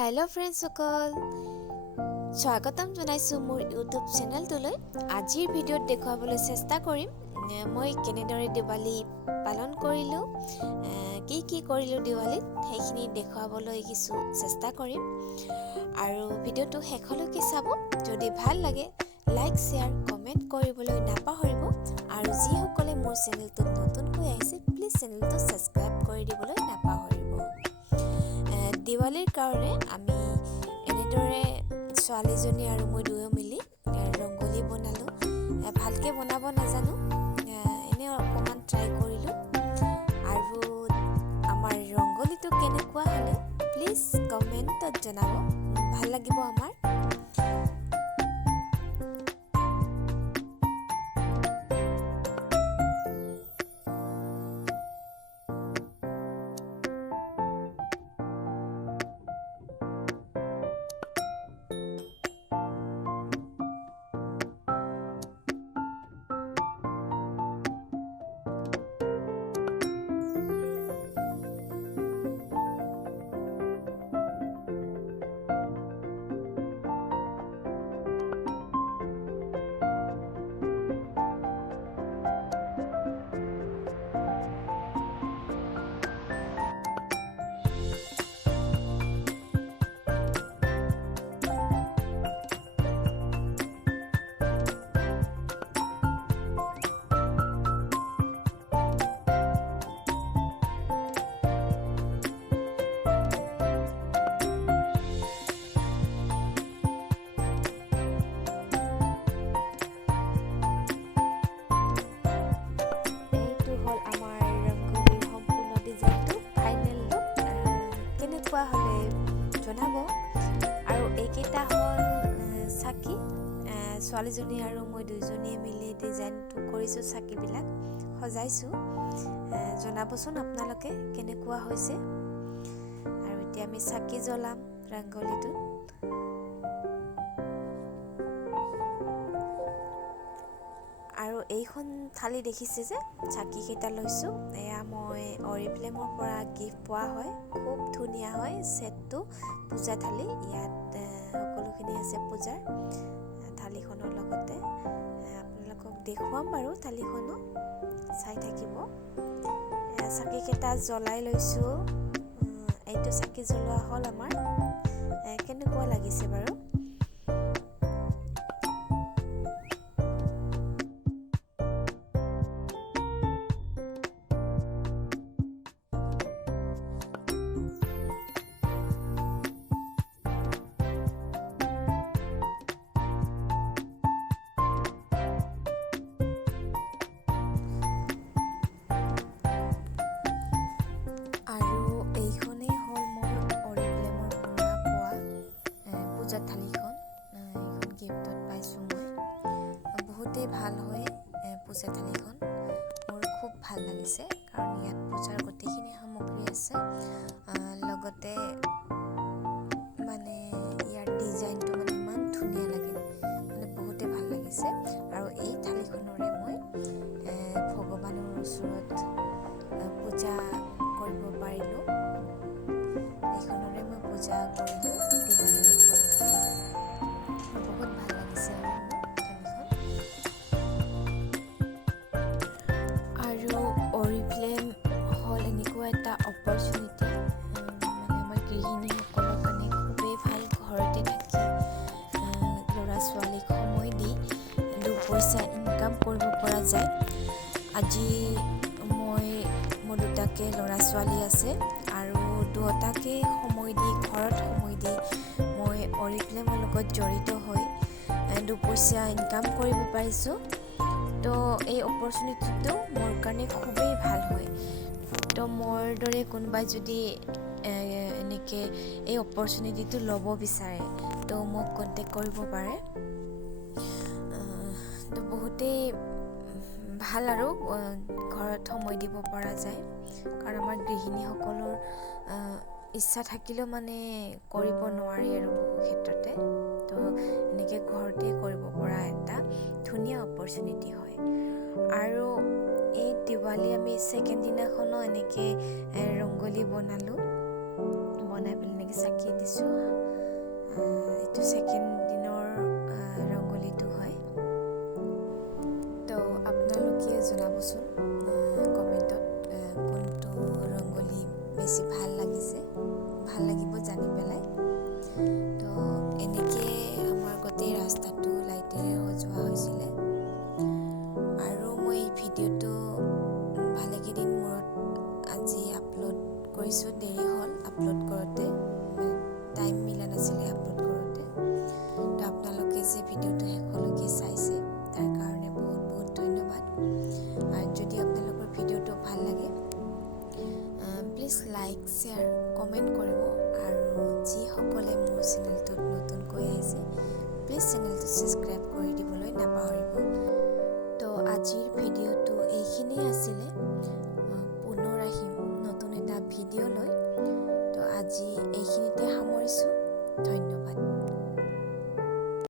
Hello' ফ্ৰেণ্ডসকল, স্বাগতম জনাইছোঁ মোৰ ইউটিউব চেনেলটোলৈ। আজিৰ ভিডিঅ'ত দেখুৱাবলৈ চেষ্টা কৰিম মই কেনেদৰে দিৱালী পালন কৰিলোঁ, কি কৰিলোঁ দিৱালীত সেইখিনি দেখুৱাবলৈ কিছু চেষ্টা কৰিম। আৰু ভিডিঅ'টো শেষলৈকে চাব। যদি ভাল লাগে লাইক, শ্বেয়াৰ, কমেণ্ট কৰিবলৈ নাপাহৰিব। আৰু যিসকলে মোৰ চেনেলটোত নতুনকৈ আহিছে প্লিজ চেনেলটো ছাবস্ক্ৰাইব কৰি দিবলৈ নাপাহৰিব। দিৱালীৰ কাৰণে আমি এনেদৰে ছোৱালীজনী আৰু মই দুয়ো মিলি ৰংগলী বনালোঁ। ভালকৈ বনাব নাজানো, এনেই অকণমান ট্ৰাই কৰিলোঁ। আৰু আমাৰ ৰংগলীটো কেনেকুৱা হ'লে প্লিজ কমেণ্টত জনাব, ভাল লাগিব আমাৰ। হ'লে জনাব। আৰু এইকেইটা হ'ল চাকি। ছোৱালীজনী আৰু মই দুইজনীয়ে মিলি ডিজাইনটো কৰিছোঁ, চাকিবিলাক সজাইছোঁ। জনাবচোন আপোনালোকে কেনেকুৱা হৈছে। আৰু এতিয়া আমি চাকি জ্বলাম ৰংগলীটোত। আৰু এইখন থালি দেখিছে যে চাকিকেইটা লৈছোঁ, এয়া মই অৰিফ্লেমৰ পৰা গিফ্ট পোৱা হয়। খুব ধুনীয়া হয় ছেটটো, পূজা থালি। ইয়াত সকলোখিনি আছে পূজাৰ থালিখনৰ লগতে। আপোনালোকক দেখুৱাম বাৰু থালিখনো, চাই থাকিব। চাকিকেইটা জ্বলাই লৈছোঁ। এইটো চাকি জ্বলোৱা হ'ল আমাৰ। কেনেকুৱা লাগিছে বাৰু? থালিখন এইখন গিফ্টত পাইছোঁ মই। বহুতেই ভাল হয় পূজা থালিখন, মোৰ খুব ভাল লাগিছে। কাৰণ ইয়াত পূজাৰ গোটেইখিনি সামগ্ৰী আছে। লগতে মানে ইয়াৰ ডিজাইনটো মানে ইমান ধুনীয়া লাগে, মানে বহুতেই ভাল লাগিছে। আৰু এই থালিখনৰে মই ভগৱানৰ ওচৰত পূজা কৰিব পাৰিলোঁ। এইখনৰে মই পূজা কৰিলোঁ দিৱালী উপলক্ষে। বহুত ভাল লাগিছে আৰু মোৰ থালিখন। আৰু অৰিফ্লেম হ'ল এনেকুৱা এটা অপৰচুনিটি, মানে আমাৰ গৃহিণীসকলৰ কাৰণে খুবেই ভাল। ঘৰতে থাকি ল'ৰা ছোৱালীক সময় দি দুপইচা ইনকাম কৰিব পৰা যায়। আজি মোৰ দুটাকে ল'ৰা ছোৱালী আছে, আৰু দুটাকে সময় দি ঘৰত সময় দি মই অৰিফ্লেমৰ লগত জড়িত হৈ দুপইচা ইনকাম কৰিব পাৰিছোঁ। তো এই অপৰচুনিটিটো মোৰ কাৰণে খুবেই ভাল হয়। তো মোৰ দৰে কোনোবাই যদি এনেকৈ এই অপৰচুনিটিটো ল'ব বিচাৰে তো মোক কণ্টেক্ট কৰিব পাৰে। তো বহুতেই ভাল আৰু ঘৰত সময় দিব পৰা যায়। কাৰণ আমাৰ গৃহিণীসকলৰ ইচ্ছা থাকিলেও মানে কৰিব নোৱাৰি আৰু বহু ক্ষেত্ৰতে। তো এনেকৈ ঘৰতে কৰিব পৰা এটা ধুনীয়া অপৰচুনিটি হয়। আৰু এই দিৱালী আমি ছেকেণ্ড দিনাখনো এনেকৈ ৰংগলী বনালোঁ। বনাই পেলাই এনেকৈ চাকি দিছোঁ। এইটো ছেকেণ্ড দিনৰ ৰংগলীটো হয়। তো আপোনালোকে জনাবচোন কমেণ্টত কোনটো ৰংগলী বেছি ভাল লাগিছে, ভাল লাগিব জানি পেলাই। তো এনেকৈ আমাৰ গোটেই ৰাস্তাটো লাইটেৰে সজোৱা হৈছিলে। আৰু মই এই ভিডিঅ'টো ভালেকেইদিন মূৰত আজি আপলোড কৰিছোঁ। দেৰি হ'ল আপলোড কৰোঁতে, টাইম মিলা নাছিলে আপলোড কৰোঁতে। তো আপোনালোকে যে ভিডিঅ'টো শেষলৈকে চাইছে তাৰ কাৰণে বহুত বহুত ধন্যবাদ। আৰু যদি আপোনালোকৰ ভিডিঅ'টো ভাল লাগে প্লিজ লাইক, শ্বেয়াৰ, কমেণ্ট কৰিব। আৰু যিসকলে মোৰ চেনেলটোত নতুনকৈ আহিছে প্লিজ চেনেলটো ছাবস্ক্ৰাইব কৰি দিবলৈ নাপাহৰিব। তো আজিৰ ভিডিঅ'টো এইখিনিয়ে আছিলে। পুনৰ আহিম নতুন এটা ভিডিঅ' লৈ। তো আজি এইখিনিতে সামৰিছোঁ।